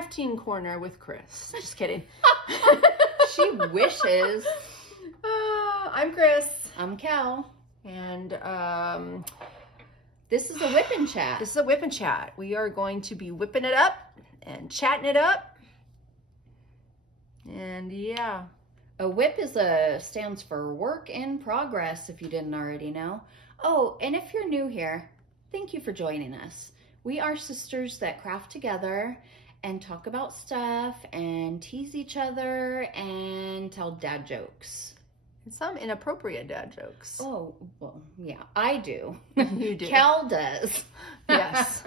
crafting corner with Kris. Just kidding. She wishes. I'm Kris. I'm Kel. And this is a whipping chat. This is a whipping chat. We are going to be whipping it up and chatting it up. And yeah. A WIP stands for work in progress, if you didn't already know. Oh, and if you're new here, thank you for joining us. We are sisters that craft together and talk about stuff and tease each other and tell dad jokes. And some inappropriate dad jokes. Oh, well, yeah, I do. You do. Kel does. Yes.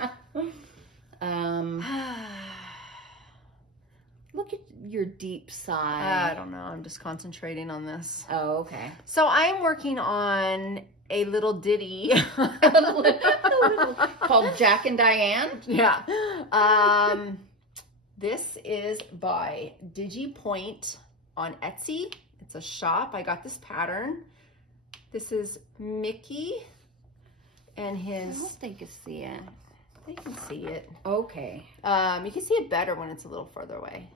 Look at your deep sigh. I don't know. I'm just concentrating on this. Oh, okay. So I'm working on a little ditty called Jack and Diane. Yeah. This is by DigiPoint on Etsy. It's a shop. I got this pattern. This is Mickey and his... I hope they can see it. They can see it. Okay. You can see it better when it's a little further away.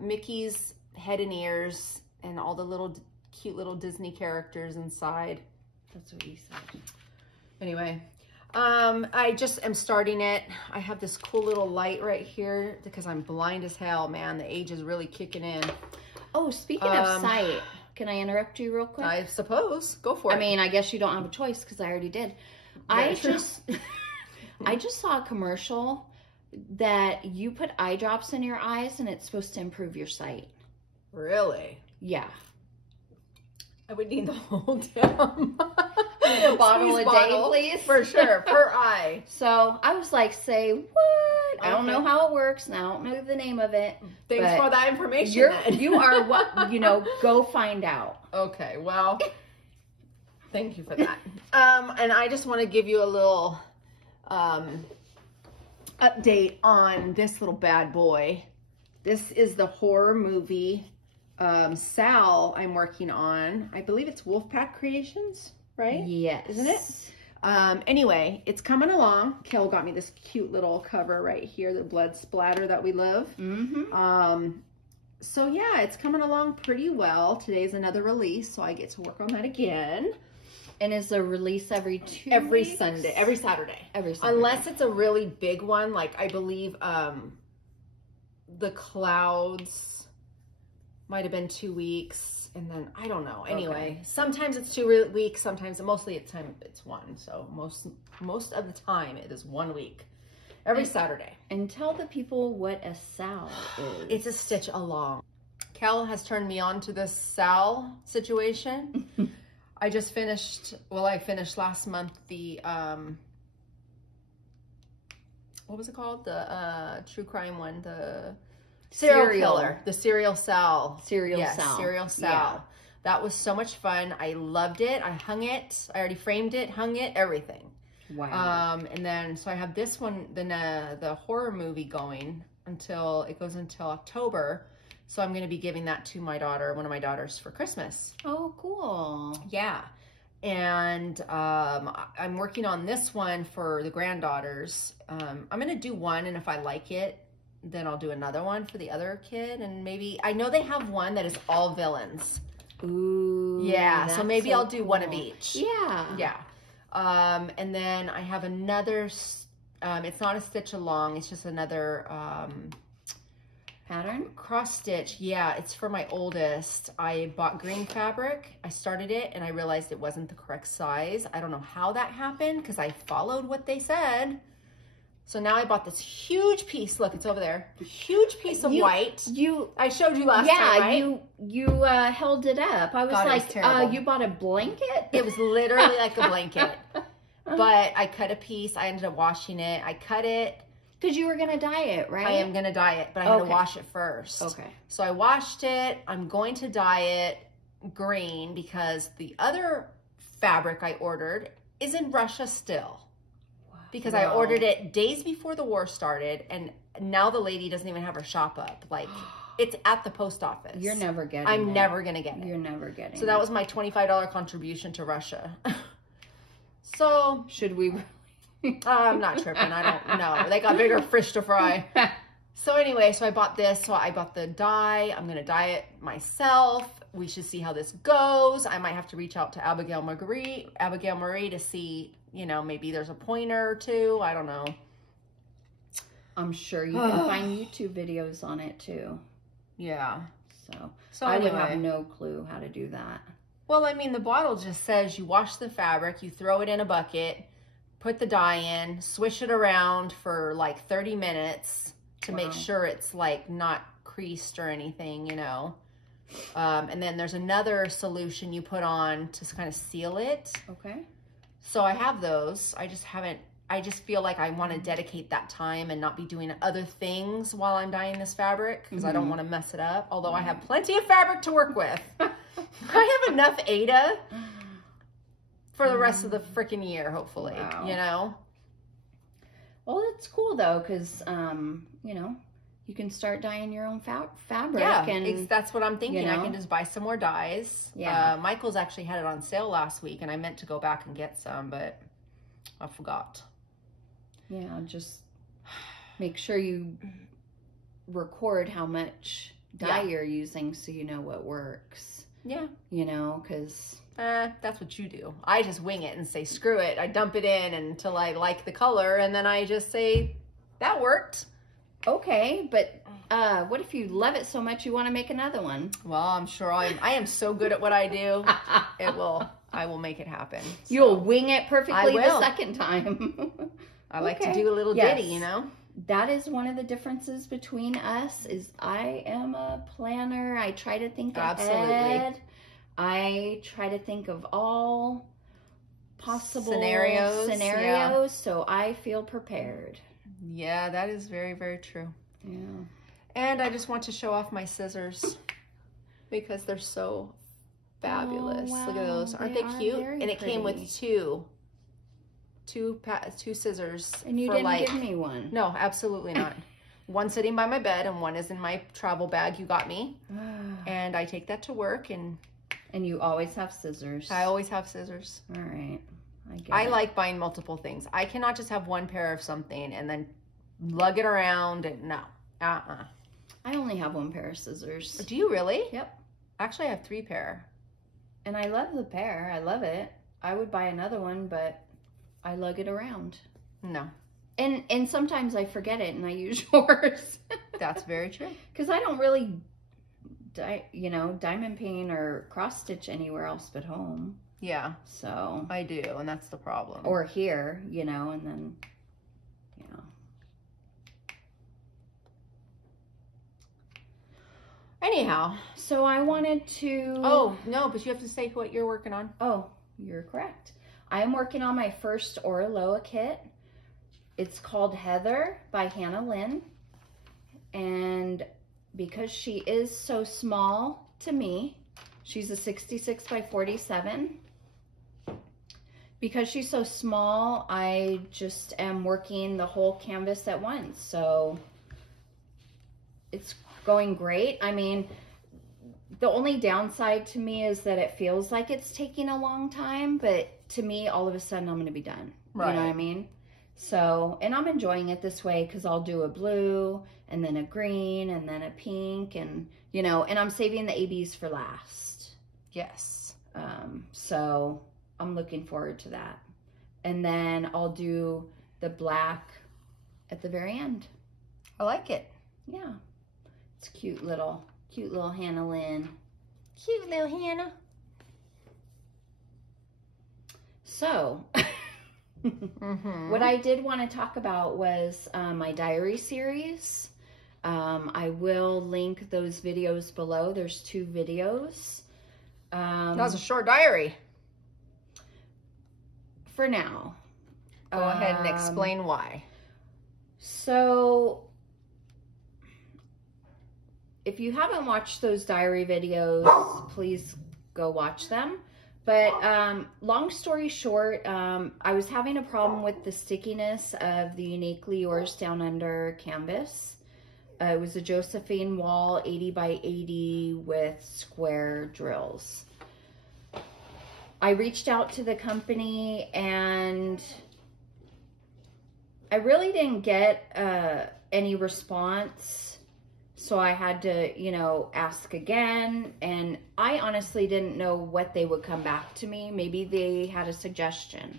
Mickey's head and ears and all the little cute little Disney characters inside. That's what he said. Anyway, I just am starting it. I have this cool little light right here because I'm blind as hell, man. The age is really kicking in. Oh, speaking of sight, can I interrupt you real quick? I suppose. Go for it. I mean, I guess you don't have a choice because I already did. I just saw a commercial that you put eye drops in your eyes and it's supposed to improve your sight. Really? Yeah. I would need the whole damn a bottle a day, please. For sure, per eye. So I was like, say what? Okay. I don't know how it works and I don't know the name of it. Thanks for that information. You are what, go find out. Okay, well, thank you for that. And I just want to give you a little update on this little bad boy. This is the horror movie Sal I'm working on. I believe it's Wolfpack Creations, right? Yes. Isn't it? Anyway, it's coming along. Kel got me this cute little cover right here, the blood splatter that we love. Mm-hmm. So yeah, it's coming along pretty well. Today's another release, so I get to work on that again. And is the release every 2 weeks? Every Sunday, every Saturday. Every Saturday. Unless it's a really big one, like I believe the Clouds might have been 2 weeks, and then I don't know. Anyway, sometimes it's 2 weeks, sometimes mostly it's one. So most of the time it is 1 week. Every Saturday. And tell the people what a Sal is. It's a stitch along. Kel has turned me on to this Sal situation. I just finished, I finished last month the, what was it called? The true crime one, the serial killer. The Serial Sal. Serial Sal. Yeah. That was so much fun. I loved it. I hung it. I already framed it, hung it, everything. Wow. And then, so I have this one, the horror movie going until October. So I'm going to be giving that to my daughter, one of my daughters, for Christmas. Oh, cool. Yeah. And I'm working on this one for the granddaughters. I'm going to do one, and if I like it, then I'll do another one for the other kid. And maybe, I know they have one that is all villains. Ooh. Yeah, so maybe I'll do one of each. Yeah. Yeah. And then I have another, it's not a stitch along, it's just another pattern? Cross stitch. Yeah, it's for my oldest. I bought green fabric. I started it and I realized it wasn't the correct size. I don't know how that happened because I followed what they said. So now I bought this huge piece. Look, it's over there. Huge piece of white. I showed you last time, right? you held it up. I was like, you bought a blanket? It was literally like a blanket. But I cut a piece. I ended up washing it. I cut it. Because you were going to dye it, right? I am going to dye it, but I had to wash it first. Okay. So I washed it. I'm going to dye it green because the other fabric I ordered is in Russia still. Because I ordered it days before the war started, and now the lady doesn't even have her shop up. Like, it's at the post office. You're never getting it. I'm never going to get it. You're never getting it. So that was my $25 contribution to Russia. So, should we... I'm not tripping. I don't know. They got bigger fish to fry. So anyway, so I bought this. So I bought the dye. I'm going to dye it myself. We should see how this goes. I might have to reach out to Abigail Marie to see, you know, maybe there's a pointer or two. I don't know. I'm sure you can find YouTube videos on it too. Yeah. So I would have no clue how to do that. Well, I mean, the bottle just says you wash the fabric, you throw it in a bucket, put the dye in, swish it around for like 30 minutes to make sure it's like not creased or anything, you know. And then there's another solution you put on to kind of seal it. Okay. So I have those. I just feel like I want to dedicate that time and not be doing other things while I'm dyeing this fabric because I don't want to mess it up. Although I have plenty of fabric to work with. I have enough Ada for the rest of the freaking year, hopefully, you know? Well, it's cool though, because, you know, you can start dyeing your own fabric. Yeah, and that's what I'm thinking. You know? I can just buy some more dyes. Yeah. Michael's actually had it on sale last week, and I meant to go back and get some, but I forgot. Yeah, just make sure you record how much dye you're using so you know what works. Yeah. You know, because... that's what you do. I just wing it and say, screw it. I dump it in until I like the color, and then I just say, that worked. Okay, but what if you love it so much you want to make another one? Well, I'm sure I am so good at what I do. I will make it happen. So. You'll wing it perfectly the second time. I like to do a little ditty, you know? That is one of the differences between us is I am a planner. I try to think ahead. I try to think of all possible scenarios so I feel prepared. Yeah, that is very, very true. Yeah. And I just want to show off my scissors because they're so fabulous. Oh, wow. Look at those. Aren't they cute? And it came with two scissors. And you didn't give me one. No, absolutely not. One sitting by my bed and one is in my travel bag you got me. And I take that to work and you always have scissors. I always have scissors. All right. I like buying multiple things. I cannot just have one pair of something and then lug it around and no. I only have one pair of scissors. Do you really? Yep. Actually, I have 3 pair. And I love the pair. I love it. I would buy another one, but I lug it around. No. And sometimes I forget it and I use yours. That's very true. Because I don't really, diamond paint or cross stitch anywhere else but home. Yeah. So. I do, and that's the problem. Or here, and then, Anyhow. So I wanted to... Oh, no, but you have to say what you're working on. Oh, you're correct. I am working on my first Oraloa kit. It's called Heather by Hannah Lynn. And because she is so small to me, she's a 66 by 47. Because she's so small, I just am working the whole canvas at once. So it's going great. I mean, the only downside to me is that it feels like it's taking a long time, but to me, all of a sudden I'm going to be done. Right. You know what I mean? So, and I'm enjoying it this way because I'll do a blue and then a green and then a pink and, and I'm saving the ABs for last. Yes. So I'm looking forward to that. And then I'll do the black at the very end. I like it. Yeah. It's cute little Hannah Lynn. Cute little Hannah. So, what I did want to talk about was my diary series. I will link those videos below. There's 2 videos. That was a short diary. For now. Go ahead and explain why. So, if you haven't watched those diary videos, please go watch them. But long story short, I was having a problem with the stickiness of the Uniquely Yours Down Under canvas. It was a Josephine wall 80 by 80 with square drills. I reached out to the company and I really didn't get any response. So I had to, you know, ask again. And I honestly didn't know what they would come back to me. Maybe they had a suggestion.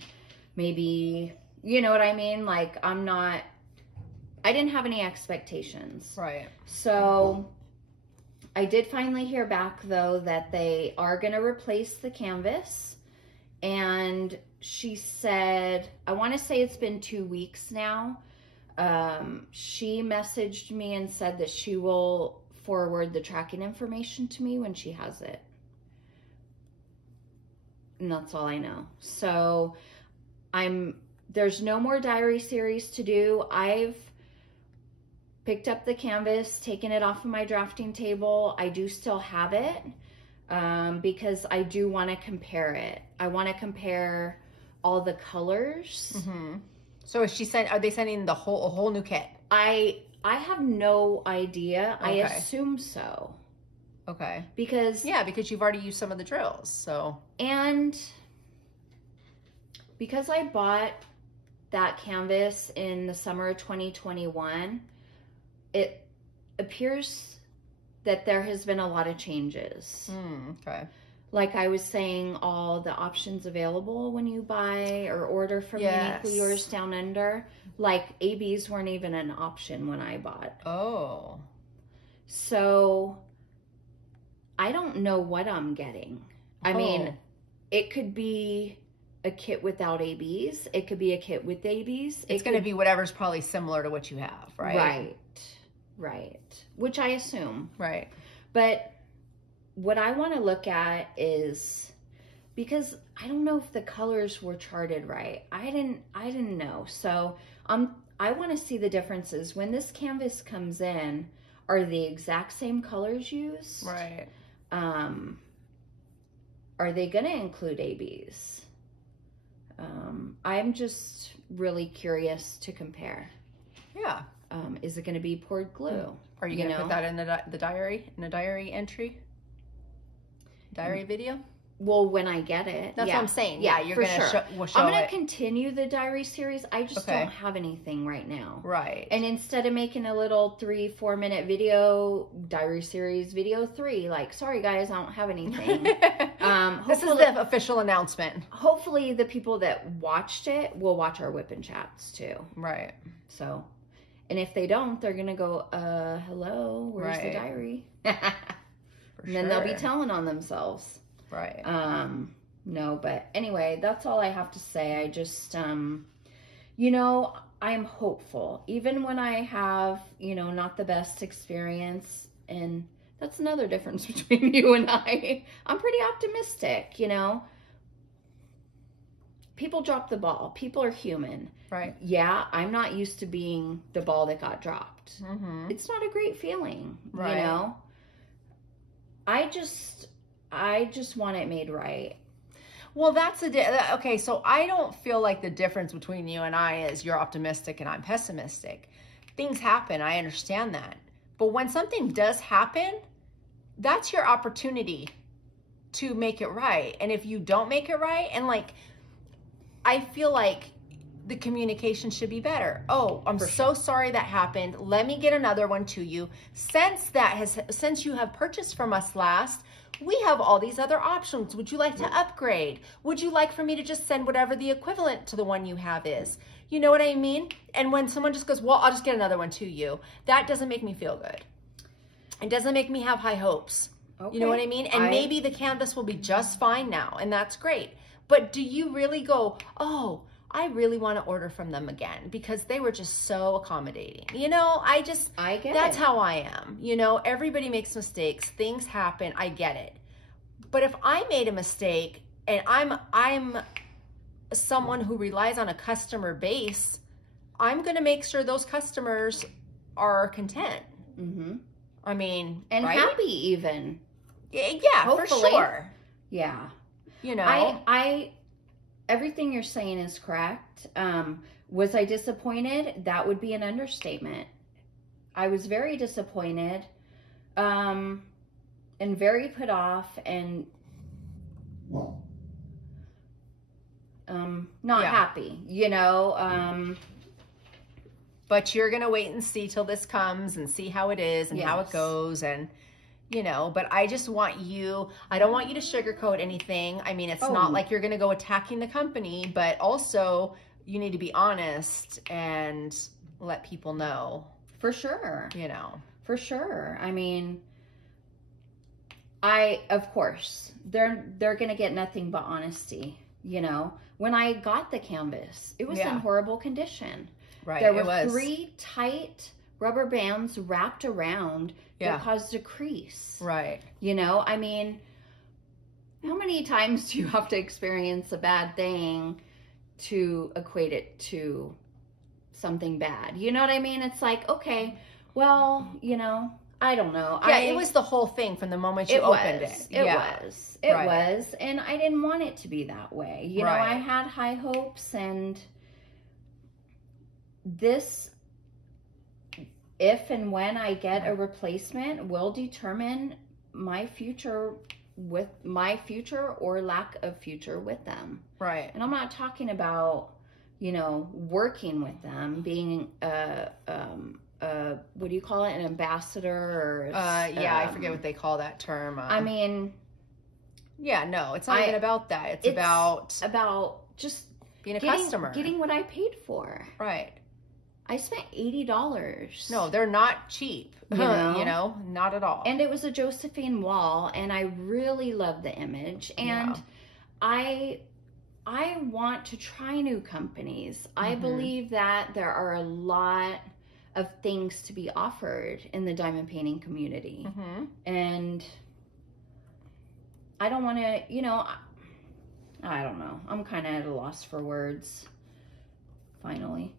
Maybe, you know what I mean? Like, I didn't have any expectations. Right. So I did finally hear back, though, that they are going to replace the canvas. And she said, I want to say it's been 2 weeks now. She messaged me and said that she will forward the tracking information to me when she has it. And that's all I know. So there's no more diary series to do. I've picked up the canvas, taken it off of my drafting table. I do still have it, because I do want to compare it. I want to compare all the colors. Mm-hmm. So are they sending a whole new kit? I have no idea. Okay. I assume so. Okay. Because you've already used some of the drills, so. And because I bought that canvas in the summer of 2021, it appears that there has been a lot of changes. Okay. Like I was saying, all the options available when you buy or order from Uniquely Yours Down Under, like ABs weren't even an option when I bought. Oh. So I don't know what I'm getting. I mean, it could be a kit without ABs. It could be a kit with ABs. It's going to be whatever's probably similar to what you have, right? Right. Which I assume. Right. But what I want to look at is, because I don't know if the colors were charted right. I didn't know. So I want to see the differences. When this canvas comes in, are the exact same colors used? Right. Are they going to include ABs? I'm just really curious to compare. Yeah. Is it going to be poured glue? Are you going to put that in the diary, in a diary entry? Diary video? Well, when I get it. That's what I'm saying. Yeah, you're for going to sure. show I'm going it. to continue the diary series. I just don't have anything right now. Right. And instead of making a little 3-4 minute video, diary series video 3, like, sorry guys, I don't have anything. This is the official announcement. Hopefully the people that watched it will watch our WIP Chats too. Right. So, and if they don't, they're going to go, hello, where's the diary? And then they'll be telling on themselves. Right. No, but anyway, that's all I have to say. I just, you know, I'm hopeful. Even when I have, you know, not the best experience, and that's another difference between you and I. I'm pretty optimistic, you know. People drop the ball. People are human. Right. Yeah, I'm not used to being the ball that got dropped. Mm-hmm. It's not a great feeling, right. You know. I just want it made right. Well, that's okay. So I don't feel like the difference between you and I is you're optimistic and I'm pessimistic. Things happen. I understand that. But when something does happen, that's your opportunity to make it right. And if you don't make it right, and like, I feel like the communication should be better. Oh, I'm so sorry that happened. Let me get another one to you. Since you have purchased from us last, we have all these other options. Would you like to upgrade? Would you like for me to just send whatever the equivalent to the one you have is? You know what I mean? And when someone just goes, well, I'll just get another one to you, that doesn't make me feel good. It doesn't make me have high hopes. Okay. You know what I mean? And maybe the canvas will be just fine now, and that's great. But do you really go, oh, I really want to order from them again because they were just so accommodating. You know, I get that's how I am. You know, everybody makes mistakes. Things happen. I get it. But if I made a mistake and I'm someone who relies on a customer base, I'm going to make sure those customers are content. Mm-hmm. I mean, and right? happy even. Yeah, hopefully. For sure. Yeah. You know, everything you're saying is correct. Was I disappointed? That would be an understatement. I was very disappointed, and very put off, and not happy, you know. but you're going to wait and see till this comes and see how it is and how it goes. And, you know, but I just want you, I don't want you to sugarcoat anything. I mean, it's not like you're going to go attacking the company, but also you need to be honest and let people know. For sure. You know. For sure. I mean, of course, they're going to get nothing but honesty, you know. When I got the canvas, it was in horrible condition. Right. There were 3 tight rubber bands wrapped around that caused a crease. Right. You know, I mean, how many times do you have to experience a bad thing to equate it to something bad? You know what I mean? It's like, okay, well, you know, I don't know. Yeah, it was the whole thing from the moment you opened it. It was. And I didn't want it to be that way. You know, I had high hopes, and this, if and when I get a replacement, will determine my future or lack of future with them. Right. And I'm not talking about, you know, working with them, being what do you call it? An ambassador or I forget what they call that term. I mean, yeah, no, it's not even about that. It's about just being a customer. Getting what I paid for. Right. I spent $80. No, they're not cheap. You know, not at all. And it was a Josephine wall, and I really love the image. And I want to try new companies. I believe that there are a lot of things to be offered in the diamond painting community. And I don't want to, you know, I don't know. I'm kind of at a loss for words, finally.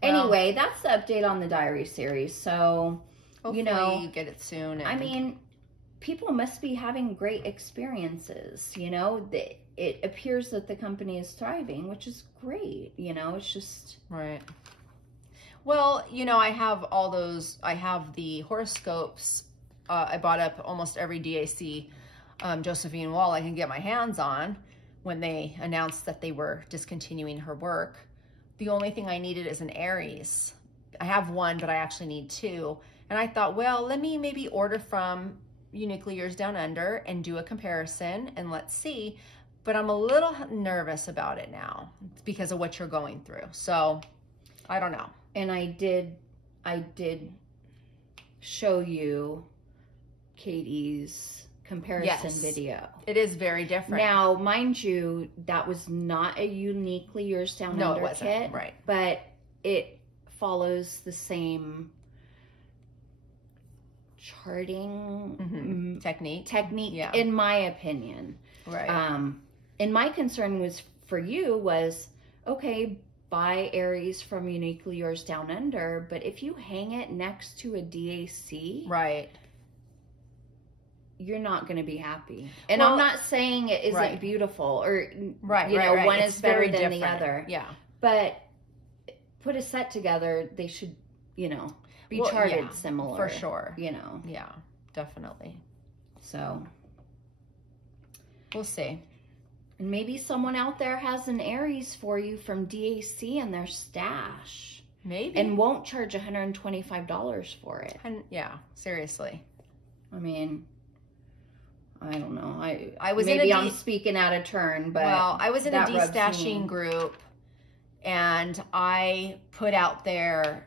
Anyway, that's the update on the diary series. So, hopefully you know, you get it soon. I mean, people must be having great experiences. You know, it appears that the company is thriving, which is great. You know, it's just right. Well, you know, I have all those. I have the horoscopes. I bought up almost every DAC Josephine wall I can get my hands on when they announced that they were discontinuing her work. The only thing I needed is an Aries. I have one, but I actually need 2. And I thought, well, let me maybe order from Uniquely Yours Down Under and do a comparison and let's see. But I'm a little nervous about it now because of what you're going through. So I don't know. And I did show you Katie's comparison video. It is very different. Now, mind you, that was not a Uniquely Yours Down Under kit. Right. But it follows the same charting technique, in my opinion. Right. And my concern was for you was, okay, buy Aries from Uniquely Yours Down Under, but if you hang it next to a DAC, right, you're not going to be happy. And I'm not saying it isn't beautiful or, right, you know, one it's is better than different. the other. Yeah. But put a set together, they should, you know, be charted similar. For sure. You know. Yeah, definitely. So. We'll see. And maybe someone out there has an Aries for you from DAC in their stash. Maybe. And won't charge $125 for it. And yeah, seriously. I mean, I don't know. I was maybe I'm speaking out of turn, but well, I was in a destashing group, and I put out there.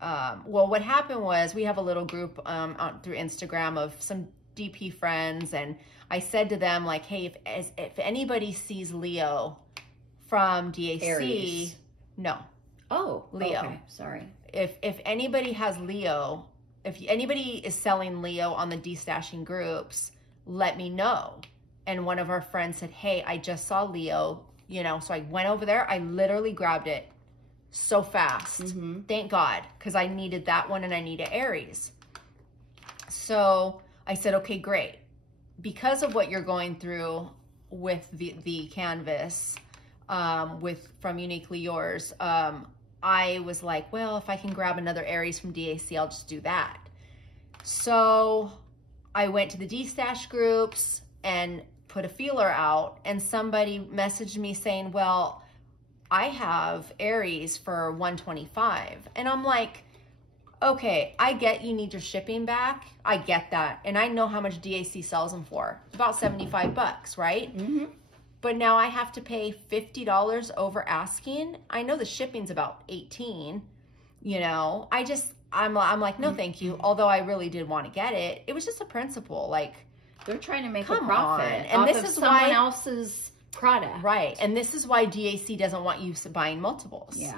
Well, what happened was we have a little group through Instagram of some DP friends, and I said to them like, hey, if anybody sees Leo from DAC, Aries. No. Oh, Leo. Okay. Sorry. If anybody has Leo, if anybody is selling Leo on the destashing groups, let me know. And one of our friends said, hey, I just saw Leo, you know, so I went over there. I literally grabbed it so fast. Thank God, because I needed that one and I needed Aries. So I said, okay, great. Because of what you're going through with the canvas, from Uniquely Yours, I was like, well, if I can grab another Aries from DAC, I'll just do that. So I went to the D-Stash groups and put a feeler out, and somebody messaged me saying, well, I have Aries for $125. And I'm like, okay, I get you need your shipping back. I get that. And I know how much DAC sells them for. About $75, right? Mm-hmm. But now I have to pay $50 over asking. I know the shipping's about $18, you know. I'm like, no, thank you. Although I really did want to get it. It was just a principle. Like, they're trying to make a come profit on. And off this of is someone why, else's product. right. And this is why DAC doesn't want you buying multiples. Yeah.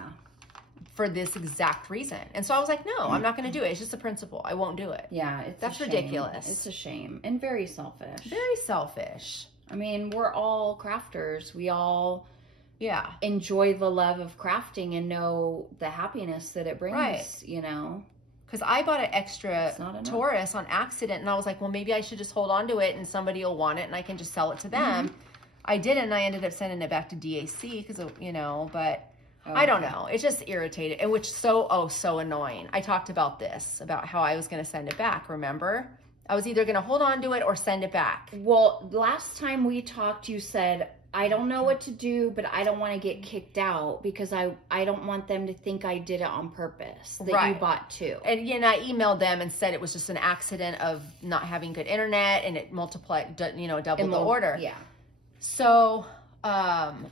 For this exact reason. And so I was like, no, I'm not going to do it. It's just a principle. I won't do it. Yeah, that's ridiculous. It's a shame and very selfish. Very selfish. I mean, we're all crafters. We all yeah enjoy the love of crafting and know the happiness that it brings, right. you know. Because I bought an extra Taurus on accident, and I was like, well, maybe I should just hold on to it and somebody will want it and I can just sell it to them. Mm-hmm. I didn't, and I ended up sending it back to DAC because, you know, but I don't know. It just irritated, and which so annoying. I talked about this, about how I was going to send it back, remember? I was either going to hold on to it or send it back. Well, last time we talked, you said, I don't know what to do, but I don't want to get kicked out because I don't want them to think I did it on purpose, that right. You bought two. And you know, I emailed them and said it was just an accident of not having good internet, and it multiplied, you know, doubled the order. Yeah. So...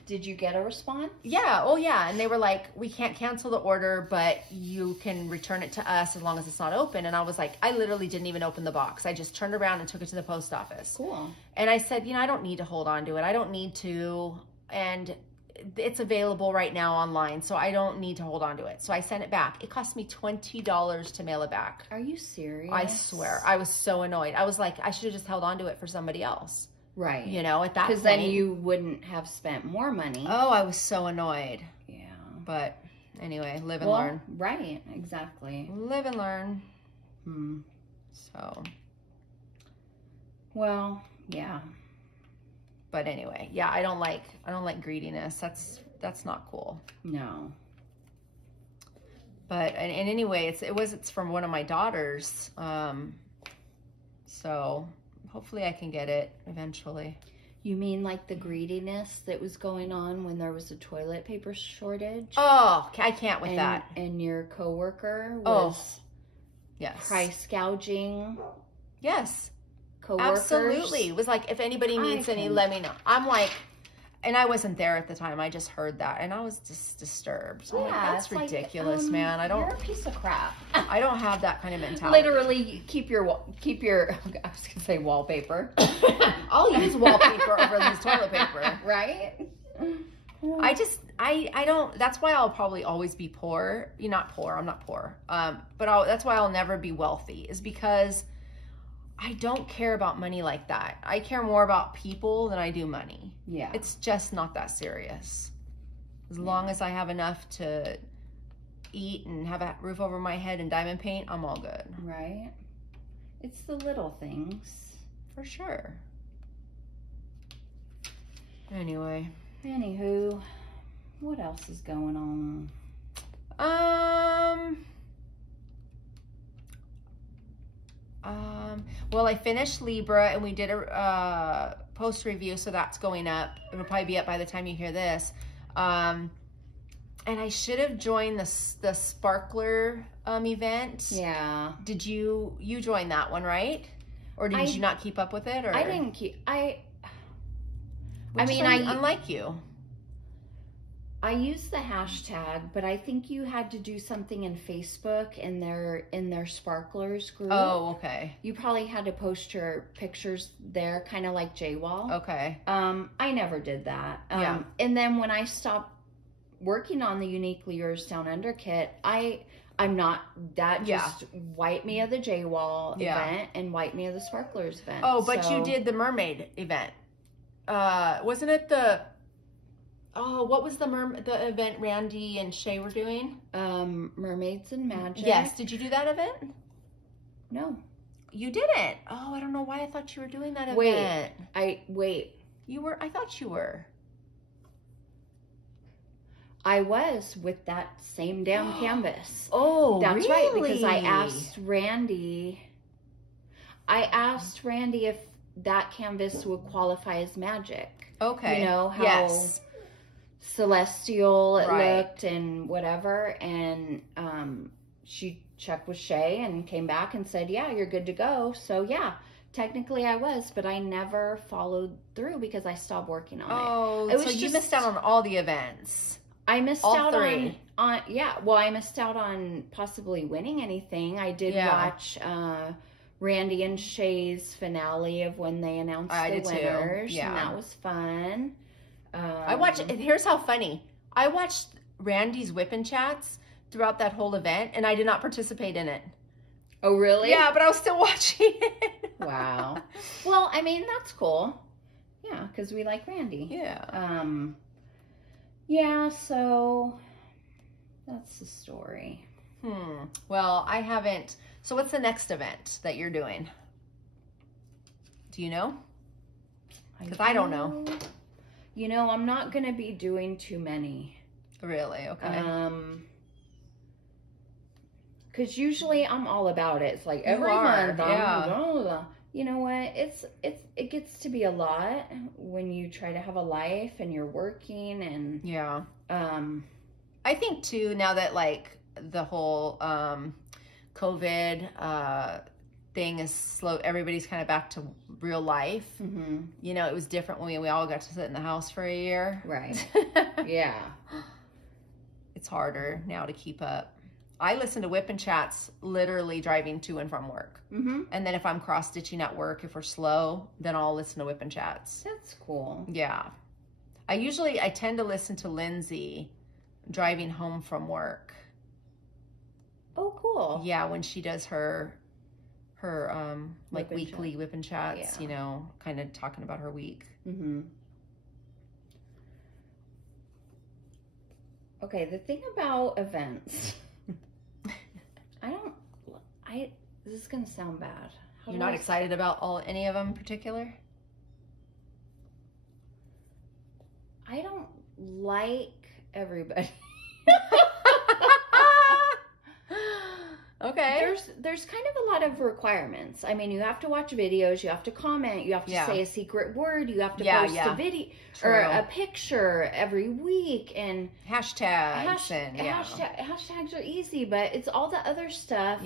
did you get a response? Yeah. Oh yeah. And they were like, we can't cancel the order, but you can return it to us as long as it's not open. And I was like, I literally didn't even open the box. I just turned around and took it to the post office. Cool. And I said, you know, I don't need to hold on to it. I don't need to. And it's available right now online, so I don't need to hold on to it. So I sent it back. It cost me $20 to mail it back. Are you serious? I swear. I was so annoyed. I was like, I should have just held on to it for somebody else. Right. You know, at that point. Because then you wouldn't have spent more money. Oh, I was so annoyed. Yeah. But anyway, live and learn. Right. Exactly. Live and learn. So. Well, yeah. But anyway, yeah, I don't like greediness. That's not cool. No. But and anyway, it's from one of my daughters. So hopefully I can get it eventually. You mean like the greediness that was going on when there was a toilet paper shortage? Oh, I can't with that. And your coworker was yes. price gouging. Yes. Coworkers. Absolutely. It was like, if anybody needs any, let me know. I'm like, and I wasn't there at the time. I just heard that, and I was just disturbed. So yeah, like, that's ridiculous, man. I don't. You're a piece of crap. I don't have that kind of mentality. Literally, keep your. I was gonna say wallpaper. I'll use wallpaper over this toilet paper, right? I don't. That's why I'll probably always be poor. You're not poor. I'm not poor. But that's why I'll never be wealthy. Is because I don't care about money like that. I care more about people than I do money. Yeah. It's just not that serious. As long as I have enough to eat and have a roof over my head and diamond paint, I'm all good. Right. It's the little things. For sure. Anyway. Anywho, what else is going on? Well, I finished Libra, and we did a post review, so that's going up. It'll probably be up by the time you hear this. And I should have joined the Sparkler event. Yeah. Did you join that one, right? Or did you not keep up with it? Or I didn't keep. Unlike you. I used the hashtag, but I think you had to do something in Facebook in their Sparklers group. Oh, okay. You probably had to post your pictures there, kind of like JWall. Okay. I never did that. Yeah. And then when I stopped working on the Uniquely Yours Down Under kit, I'm not, that just wiped me of the JWall event and wiped me of the Sparklers event. Oh, but you did the mermaid event. Wasn't it what was the event Randy and Shay were doing? Mermaids and Magic. Yes. Did you do that event? No. You didn't. Oh, I don't know why I thought you were doing that event. Wait. You were? I thought you were. I was with that same damn canvas. Oh, that's really? right, because I asked Randy if that canvas would qualify as magic. Okay. You know how? Yes. celestial it looked and whatever. And she checked with Shay and came back and said, yeah, you're good to go. So yeah, technically I was, but I never followed through because I stopped working on it. Oh, it was so you missed out on all the events. I missed all out 3. on yeah, well, I missed out on possibly winning anything. I did watch Randy and Shay's finale of when they announced the winners. Yeah. And that was fun. I watched, here's how funny. I watched Randy's WIP Chats throughout that whole event, and I did not participate in it. Oh, really? Yeah, but I was still watching it. Wow. Well, I mean, that's cool. Yeah, because we like Randy. Yeah. Yeah, so that's the story. Well, I haven't. So what's the next event that you're doing? Do you know? Because I don't know. You know, I'm not going to be doing too many. Really? Okay. Because usually I'm all about it. It's like every month. You know what? It gets to be a lot when you try to have a life and you're working and yeah. I think too, now that like the whole COVID thing is slow, everybody's kind of back to real life. You know, it was different when we all got to sit in the house for a year. Right. Yeah. It's harder now to keep up. I listen to WIP Chats literally driving to and from work. And then if I'm cross-stitching at work, if we're slow, then I'll listen to WIP Chats. That's cool. Yeah. I tend to listen to Lindsay driving home from work. Oh, cool. Yeah, when she does her like weekly WIP Chats, yeah. you know, kind of talking about her week. Okay, the thing about events, this is going to sound bad. You're not excited about any of them in particular? I don't like everybody. Okay. There's kind of a lot of requirements. I mean, you have to watch videos, you have to comment, you have to say a secret word, you have to post a video or a picture every week, and hashtags. Hashtags are easy, but it's all the other stuff.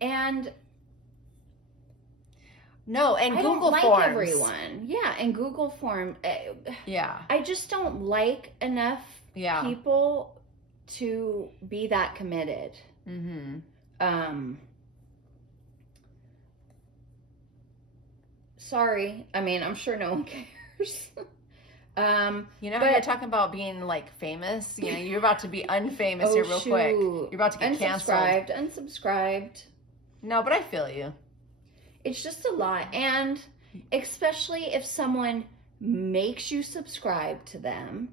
And no, and I Google don't like Forms. everyone. Yeah, and Google Form. I just don't like enough people to be that committed. Sorry. I mean, I'm sure no one cares. You know how you're talking about being like famous? You know, you're about to be unfamous here real quick. You're about to get canceled. Unsubscribed. No, but I feel you. It's just a lot. And especially if someone makes you subscribe to them,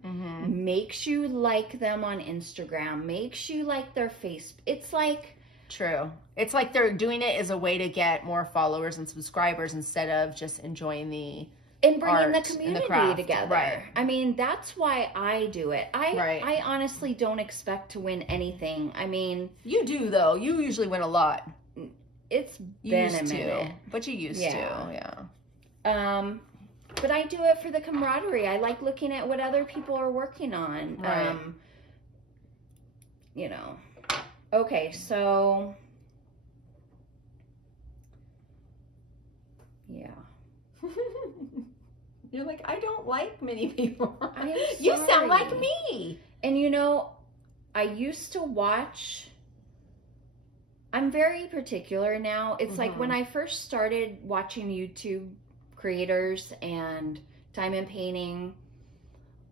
makes you like them on Instagram, makes you like their face. It's like... True. It's like they're doing it as a way to get more followers and subscribers instead of just enjoying the and bringing art the community and the together. Right. I mean, that's why I do it. I honestly don't expect to win anything. I mean... You do, though. You usually win a lot. It's been a minute. But you used to, yeah. But I do it for the camaraderie. I like looking at what other people are working on. Right. You know. Okay, so... Yeah. You're like, I don't like many people. I'm You sorry. sound like me. And you know, I used to watch... I'm very particular now. It's like when I first started watching YouTube creators and diamond painting,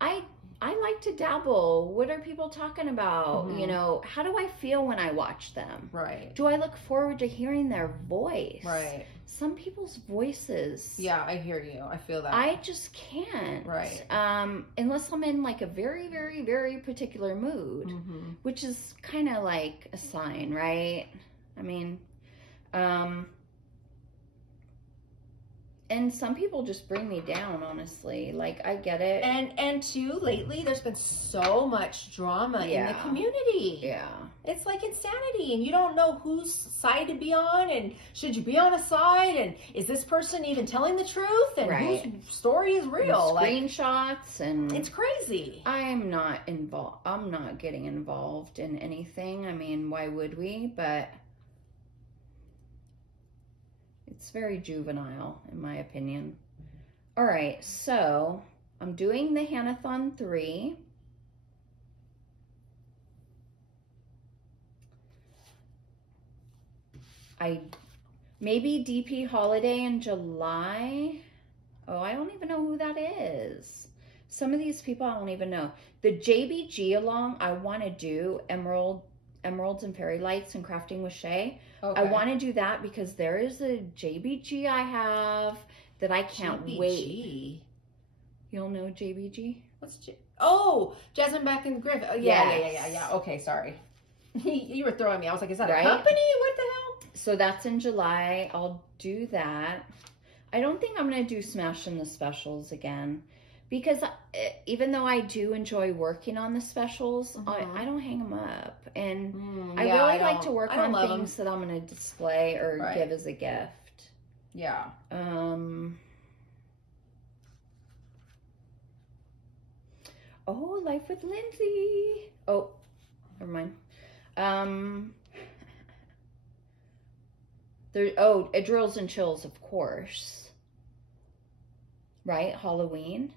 I like to dabble. What are people talking about? You know, how do I feel when I watch them? Right. Do I look forward to hearing their voice? Right. Some people's voices. Yeah, I hear you. I feel that. I just can't. Right. Unless I'm in like a very, very, very particular mood, which is kind of like a sign, right? I mean, And some people just bring me down, honestly. Like, I get it. And too, lately, there's been so much drama in the community. Yeah. It's like insanity, and you don't know whose side to be on, and should you be on a side, and is this person even telling the truth, and whose story is real? And screenshots, and it's crazy. I'm not involved. I'm not getting involved in anything. I mean, why would we? But it's very juvenile, in my opinion. All right, so I'm doing the Hanathon 3. Maybe DP Holiday in July. Oh, I don't even know who that is. Some of these people I don't even know. The JBG along, I want to do Emeralds and Fairy Lights and Crafting with Shay. Okay. I want to do that because there is a JBG I have that I can't wait. You'll know JBG? What's Oh, Jasmine Back and Griff. Oh, yeah. Okay, sorry. You were throwing me. I was like, is that a company? What the hell? So that's in July. I'll do that. I don't think I'm going to do Smash in the Specials again. Because even though I do enjoy working on the specials, I don't hang them up. And I really like to work on things that I'm going to display or give as a gift. Yeah. Oh, Life with Lindsay. Oh, never mind. Drills and Chills, of course. Right? Halloween.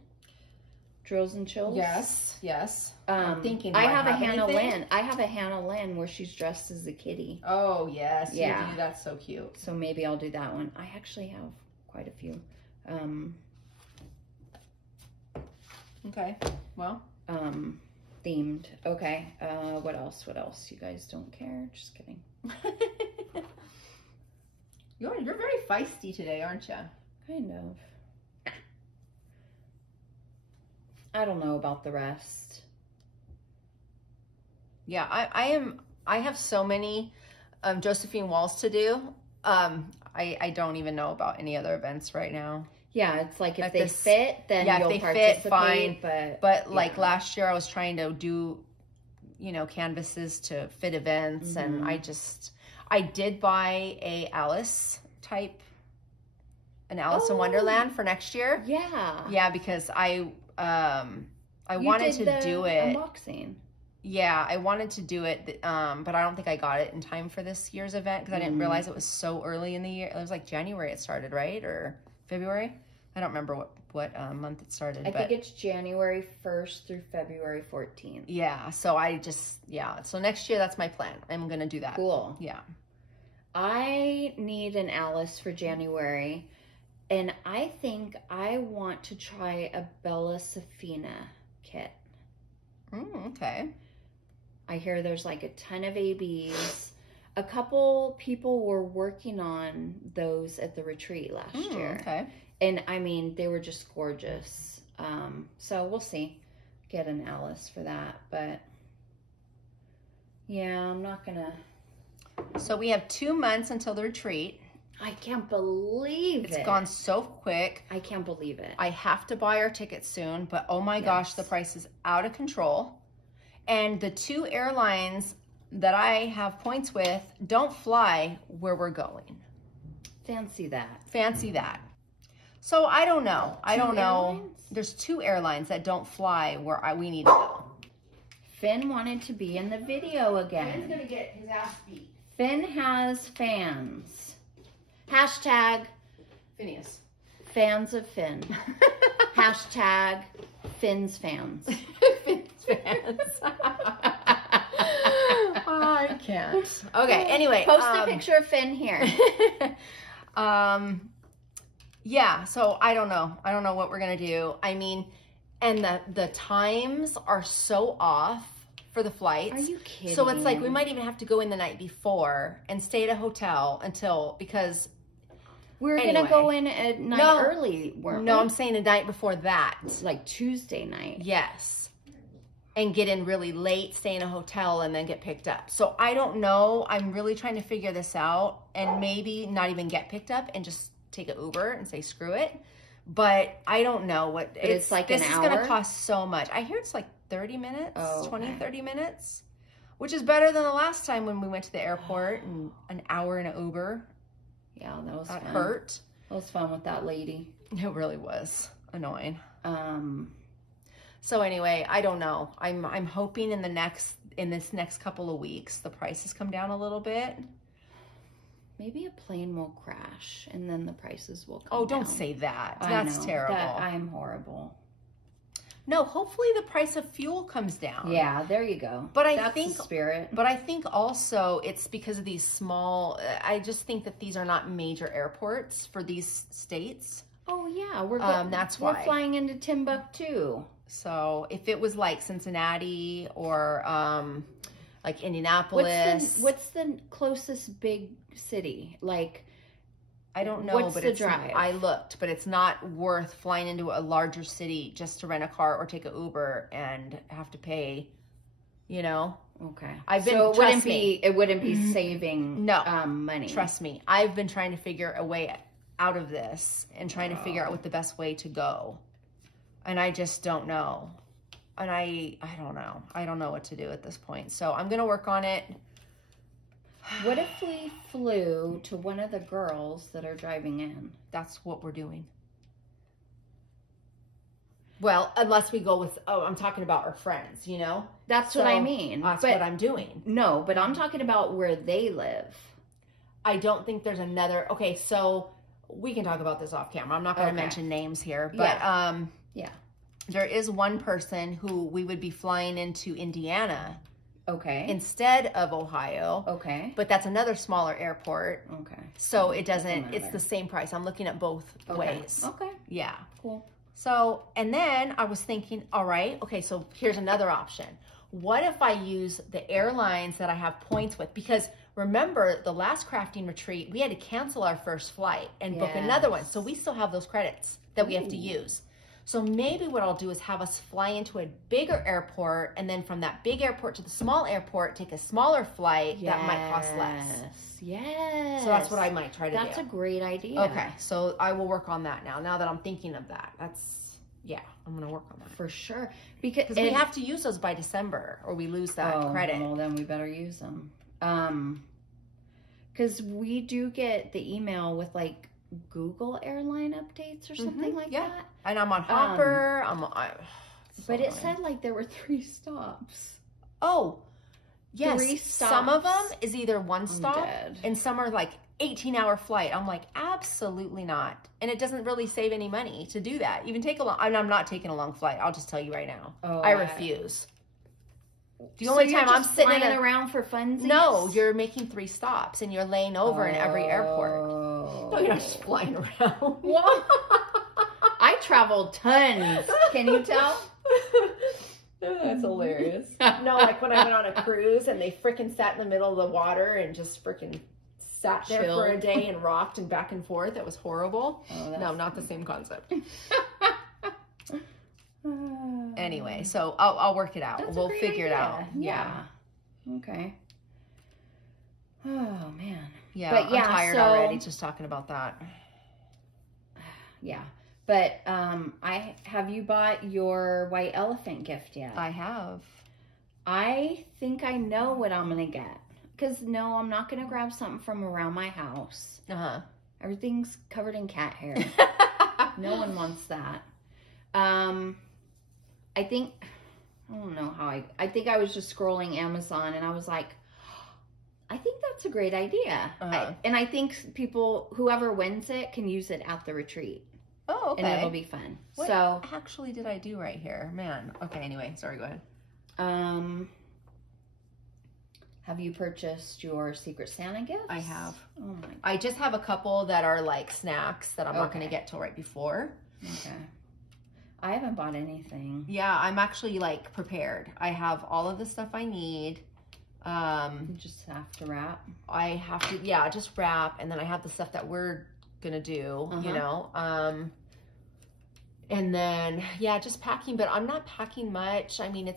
Drills and Chills. Yes. I'm thinking. I have a Hannah Lynn. I have a Hannah Lynn where she's dressed as a kitty. Oh yes. Yeah. You do. That's so cute. So maybe I'll do that one. I actually have quite a few. Okay. Well. Themed. Okay. What else? What else? You guys don't care? Just kidding. You're very feisty today, aren't you? Kind of. I don't know about the rest. Yeah, I have so many Josephine walls to do. I don't even know about any other events right now. Yeah, it's like if they fit, then you'll participate. Fit, fine. But like last year, I was trying to do, canvases to fit events, and I did buy an Alice in Wonderland for next year. Yeah. Yeah, because I wanted to do it. Unboxing. Yeah, I wanted to do it, but I don't think I got it in time for this year's event because I didn't realize it was so early in the year. It was like January it started, right? Or February? I don't remember what month it started. I think it's January 1st through February 14th. Yeah, so so next year that's my plan. I'm going to do that. Cool. Yeah. I need an Alice for January, and I think I want to try a Bella Safina kit. Okay. I hear there's like a ton of ABs. A couple people were working on those at the retreat last year. Okay. And I mean, they were just gorgeous. So we'll see. Get an Alice for that. But yeah, I'm not gonna. So we have 2 months until the retreat. I can't believe it. It's gone so quick. I can't believe it. I have to buy our tickets soon, but oh my gosh, the price is out of control. And the 2 airlines that I have points with don't fly where we're going. Fancy that. Fancy that. So I don't know. I don't know. Airlines? There's 2 airlines that don't fly where we need to go. Finn wanted to be in the video again. Finn's gonna get his ass beat. Finn has fans. Hashtag Phineas. Fans of Finn. Hashtag Finn's fans. Finn's fans. I can't. Okay, anyway. Post a picture of Finn here. Yeah, so I don't know. I don't know what we're going to do. I mean, and the times are so off for the flights. Are you kidding? So it's like we might even have to go in the night before and stay at a hotel because we're going to go in at night early, weren't we? No, I'm saying the night before that. Like Tuesday night. Yes. And get in really late, stay in a hotel, and then get picked up. So I don't know. I'm really trying to figure this out and maybe not even get picked up and just take an Uber and say, screw it. But I don't know what it's like this an is hour? going to cost so much. I hear it's like 30 minutes, Oh, 20, 30 minutes, which is better than the last time when we went to the airport and an hour in an Uber. Yeah, that was fun. Hurt. That was fun with that lady. It really was annoying. So anyway, I don't know. I'm hoping in this next couple of weeks the prices come down a little bit. Maybe a plane will crash and then the prices will come down. Oh, don't down. say that. I That's know. terrible. I'm horrible. No, hopefully the price of fuel comes down. Yeah, there you go. But That's the spirit. But I think also it's because of these small, I just think that these are not major airports for these states. Oh yeah, that's we're why. flying into Timbuktu. So if it was like Cincinnati or like Indianapolis. What's the closest big city? Like, I don't know, what's but the drive? I looked, but it's not worth flying into a larger city just to rent a car or take an Uber and have to pay, you know? Okay. So it wouldn't be saving money. Trust me. I've been trying to figure a way out of this and trying to figure out what the best way to go. And I just don't know. And I don't know. I don't know what to do at this point. So I'm going to work on it. What if we flew to one of the girls that are driving in? That's what we're doing. Well, unless we go with, I'm talking about our friends, you know? That's what I mean. That's what I'm doing. No, but I'm talking about where they live. I don't think there's another, okay, so we can talk about this off camera. I'm not going to mention names here, but yeah. There is one person who we would be flying into Indiana. Okay. Instead of Ohio. Okay. But that's another smaller airport. Okay. So it doesn't, it's the same price. I'm looking at both ways. Okay. Yeah. Cool. So, and then I was thinking, all right, okay, so here's another option. What if I use the airlines that I have points with? Because remember, the last crafting retreat, we had to cancel our first flight and book another one. So we still have those credits that we have to use. So maybe what I'll do is have us fly into a bigger airport, and then from that big airport to the small airport, take a smaller flight that might cost less. Yes. So that's what I might try to do. That's a great idea. Okay, so I will work on that now that I'm thinking of that. I'm going to work on that. For sure. Because we have to use those by December or we lose that credit. Well, then we better use them. Because we do get the email with like Google airline updates or something like that. And I'm on Hopper. But it said like there were 3 stops. Oh, yes. 3 stops. Some of them is either one stop and some are like 18-hour flight. I'm like, absolutely not. And it doesn't really save any money to do that. Even take a long, I'm not taking a long flight. I'll just tell you right now. I refuse. The only time I'm sitting around for funsies? No, you're making 3 stops and you're laying over in every airport. No, you're not just flying around. What? I traveled tons. Can you tell? That's hilarious. No, like when I went on a cruise and they freaking sat in the middle of the water and just freaking sat there for a day and rocked and back and forth. It was horrible. No, not the same concept. Anyway, so I'll work it out. We'll figure it out. Yeah. Okay. Oh man. Yeah, but I'm tired already just talking about that. Yeah. But have you bought your white elephant gift yet? I have. I think I know what I'm gonna get. Because no, I'm not gonna grab something from around my house. Everything's covered in cat hair. No one wants that. I think I think I was just scrolling Amazon and I was like, I think that's a great idea. And I think whoever wins it can use it at the retreat. Oh, okay. And it'll be fun. What actually did I do right here? Man. Okay, anyway, sorry, go ahead. Have you purchased your Secret Santa gifts? I have. Oh my God. I just have a couple that are like snacks that I'm not going to get till right before. Okay. I haven't bought anything. Yeah, I'm actually like prepared. I have all of the stuff I need. You just have to wrap. I have to, just wrap. And then I have the stuff that we're going to do, you know. And then, just packing. But I'm not packing much. I mean,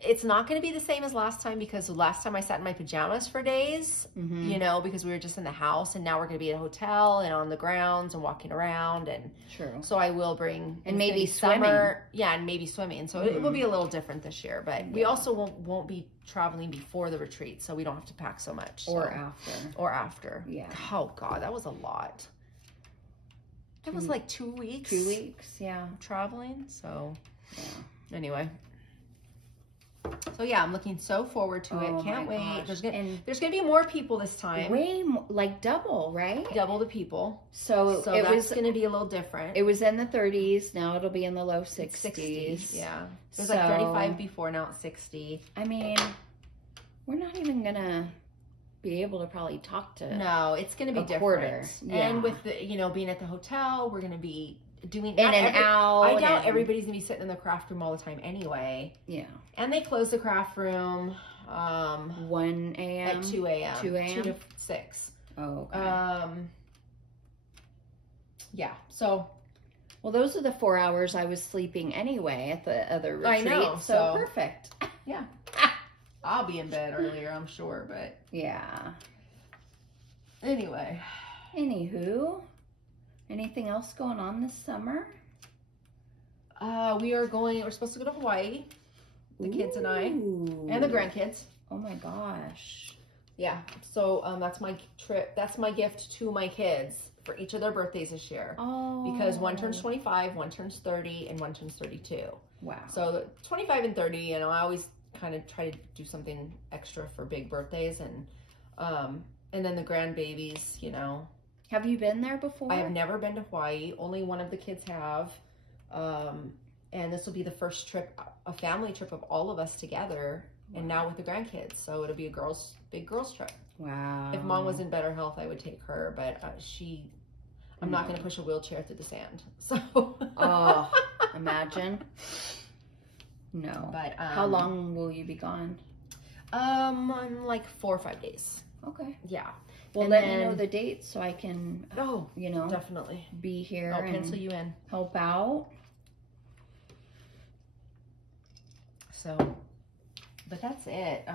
It's not going to be the same as last time because last time I sat in my pajamas for days, you know, because we were just in the house, and now we're going to be at a hotel and on the grounds and walking around. And true. So I will bring, and maybe swimming. Yeah, and maybe swimming. So it will be a little different this year, but we also won't be traveling before the retreat, so we don't have to pack so much. Or after. Or after. Yeah. Oh God, that was a lot. It was like 2 weeks. 2 weeks, yeah. Traveling. So yeah. Anyway. So yeah, I'm looking so forward to it. Can't wait. There's gonna be more people this time. Way more, like double, right? Double the people. So that's gonna be a little different. It was in the 30s. Now it'll be in the low 60s. Yeah. It was like 35 before. Now it's 60. I mean, we're not even gonna be able to probably talk to. No, it's gonna be different. Yeah. And with the, you know, being at the hotel, we're gonna be doing in and out. I doubt everybody's gonna be sitting in the craft room all the time anyway. Yeah. And they close the craft room 1 a.m. at 2 a.m. 2 a.m. 2 to 6. Oh, okay. Yeah. So well, those are the 4 hours I was sleeping anyway at the other retreat. I know. So perfect. Yeah. I'll be in bed earlier, I'm sure, but yeah. Anyway. Anywho. Anything else going on this summer? We're supposed to go to Hawaii. The kids and I. And the grandkids. Oh my gosh. Yeah. So that's my trip. That's my gift to my kids for each of their birthdays this year. Oh. Because one turns 25, one turns 30, and one turns 32. Wow. So 25 and 30, you know, I always kind of try to do something extra for big birthdays, and then the grandbabies, you know. Have you been there before? I have never been to Hawaii. Only one of the kids have. And this will be the first trip, a family trip of all of us together. Wow. And now with the grandkids. So it'll be a big girls trip. Wow. If Mom was in better health, I would take her. But I'm not going to push a wheelchair through the sand. So. Oh, imagine. No. But how long will you be gone? Like 4 or 5 days. Okay. Yeah. Well, let me know the dates so I can, you know, definitely be here. I'll pencil you in. Help out. So, but that's it.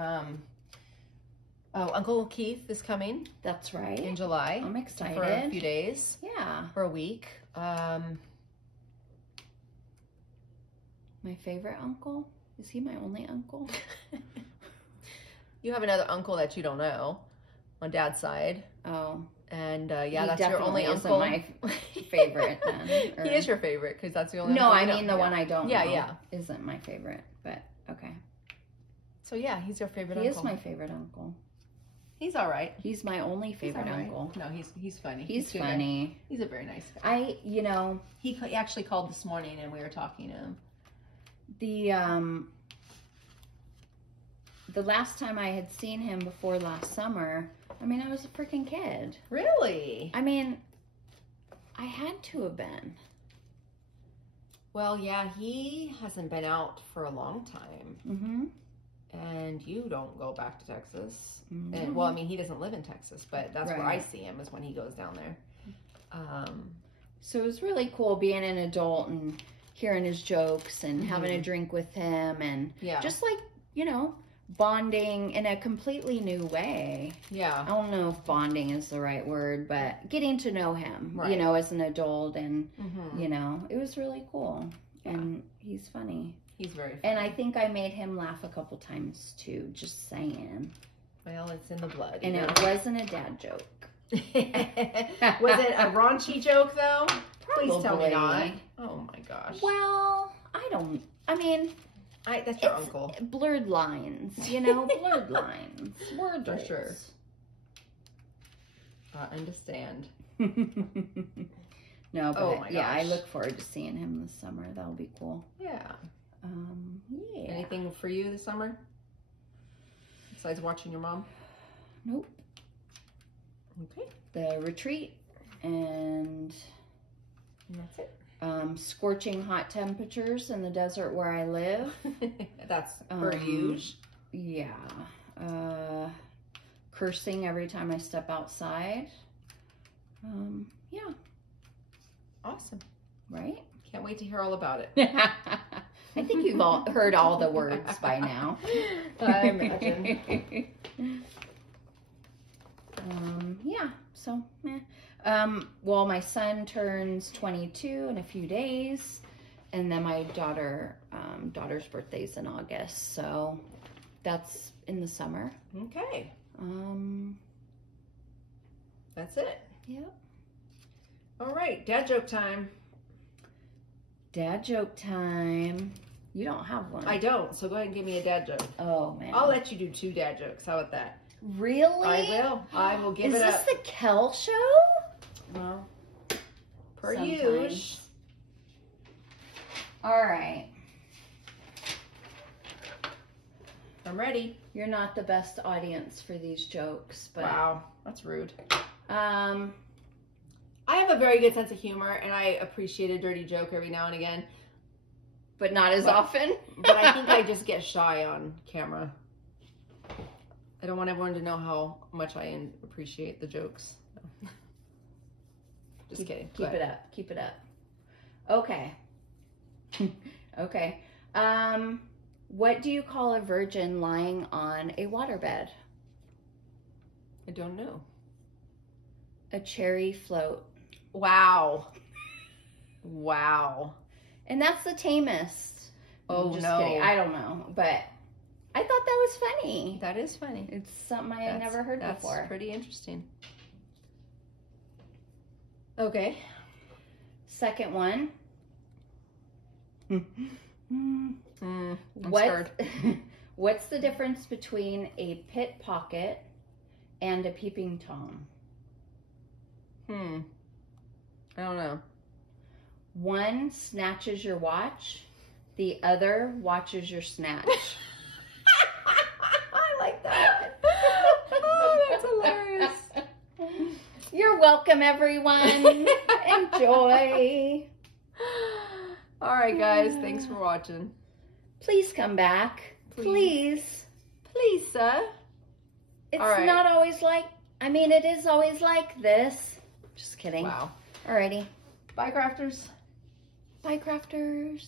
Uncle Keith is coming. That's right. In July. I'm excited. For a few days. Yeah. For a week. My favorite uncle? Is he my only uncle? You have another uncle that you don't know. On Dad's side. Oh. And yeah, that's your only uncle. My favorite then. Or... He is your favorite because that's the only No, uncle I mean the one I don't know. Yeah. Isn't my favorite, but okay. So yeah, he's your favorite uncle. He is my favorite uncle. He's all right. He's my only favorite uncle. No, he's funny. He's funny. He's a very nice guy. He actually called this morning and we were talking to him. The last time I had seen him before last summer, I mean, I was a freaking kid. Really? I mean, I had to have been. Well, yeah, he hasn't been out for a long time. Mm-hmm. And you don't go back to Texas. Mm-hmm. And, well, I mean, he doesn't live in Texas, but that's right. where I see him is when he goes down there. So it was really cool being an adult and hearing his jokes and having a drink with him and just like, you know, bonding in a completely new way. Yeah. I don't know if bonding is the right word, but getting to know him, you know, as an adult and, you know, it was really cool. Yeah. And he's funny. He's very funny. And I think I made him laugh a couple times too, just saying. Well, it's in the blood. And it wasn't a dad joke. Was it a raunchy joke though? Probably. Please tell me not. Oh my gosh. Well, that's your uncle. Blurred lines, you know, blurred lines. Word for sure. I understand. No, but yeah, I look forward to seeing him this summer. That'll be cool. Yeah. Yeah. Anything for you this summer? Besides watching your mom? Nope. Okay. The retreat and that's it. Scorching hot temperatures in the desert where I live. That's per use. Yeah. Cursing every time I step outside. Yeah. Awesome. Right? Can't wait to hear all about it. I think you've all heard all the words by now. I imagine. Yeah, so, well, my son turns 22 in a few days, and then my daughter's birthday's in August, so that's in the summer. Okay. That's it. Yep. All right, dad joke time. Dad joke time. You don't have one. I don't, so go ahead and give me a dad joke. Oh, man. I'll let you do 2 dad jokes. How about that? Really? I will give it up. Is this the Kel show? Well, per Sometimes. usual. All right. I'm ready. You're not the best audience for these jokes, but Wow, that's rude. um, I have a very good sense of humor, and I appreciate a dirty joke every now and again. but not as often. But I think I just get shy on camera. I don't want everyone to know how much I appreciate the jokes. Just kidding. Keep it up. Keep it up. Okay. Okay. What do you call a virgin lying on a waterbed? I don't know. A cherry float. Wow. Wow. And that's the tamest. Oh, I'm just no. kidding. I don't know, but I thought that was funny. That is funny. It's something I had never heard before. That's pretty interesting. Okay. Second one. I'm What? scared. What's the difference between a pit pocket and a peeping Tom? I don't know. One snatches your watch, the other watches your snatch. I like that. Oh, that's hilarious. You're welcome, everyone. Enjoy. All right, guys. Thanks for watching. Please come back. Please. Please, sir. It's All right. not always like, I mean, it is always like this. Just kidding. Wow. Alrighty. Bye, crafters. Bye, crafters.